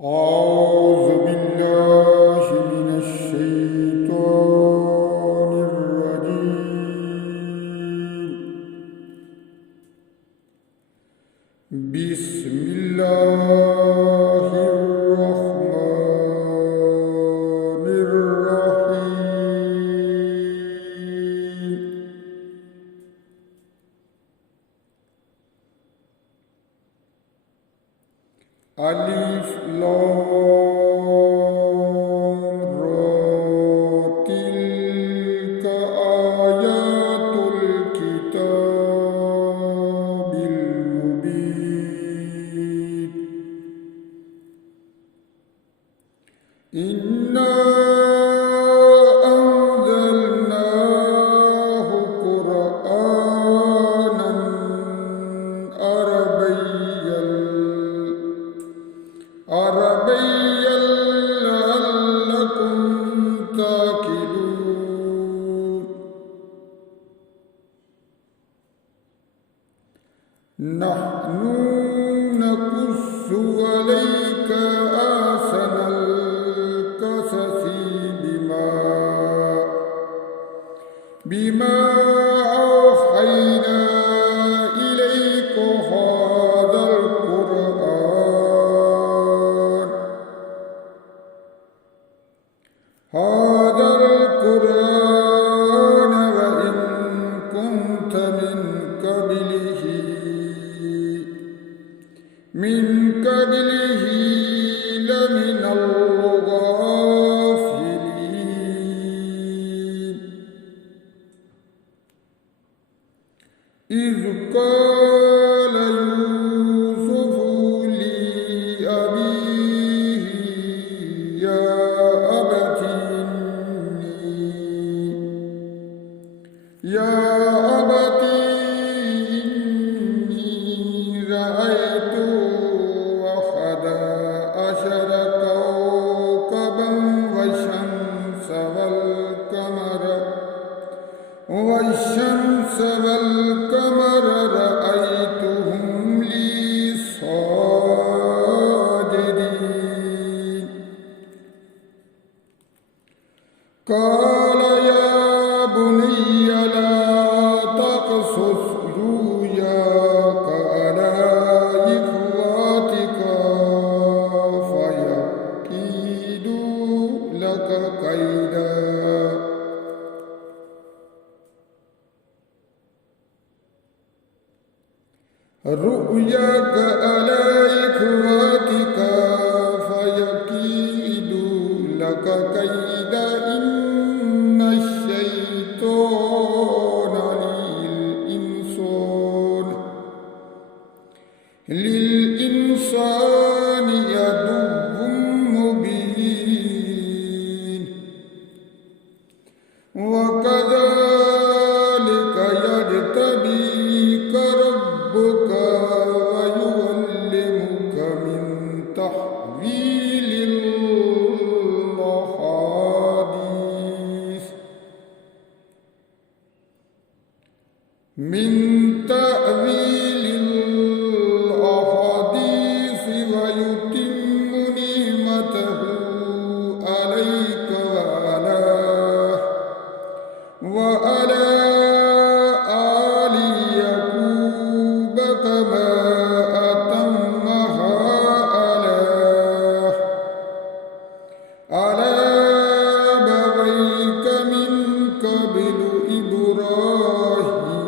أعوذ بالله من الشيطان الرجيم. بسم الله الرحمن الرحيم. ألف لام را تلك آيات الكتاب المبين. إنا أنزلناه قرآنا عربيا لعلكم تعقلون. نحن نقص عليك أحسن القصص بما أوحينا إليك هذا القرآن وإن كنت من قبله لمن الغافلين. إذ قال يوسف لأبيه يا أبت إني رأيت أحد عشر كوكبا والشمس والقمر رأيتهم لي ساجدين. قال يا بني لا تقصص رؤياك على إخوتك فيكيدوا لك كيدا. رؤياك على إخوتك فيكيدوا لك كيدا. إن الشيطان للإنسان عدو مبين. وكذلك يجتبيك ربك ويعلمك من تأويل الأحاديث ويتم نعمته عليك وعلى آل يعقوب كما أتمها على أبويك من قبل إبراهيم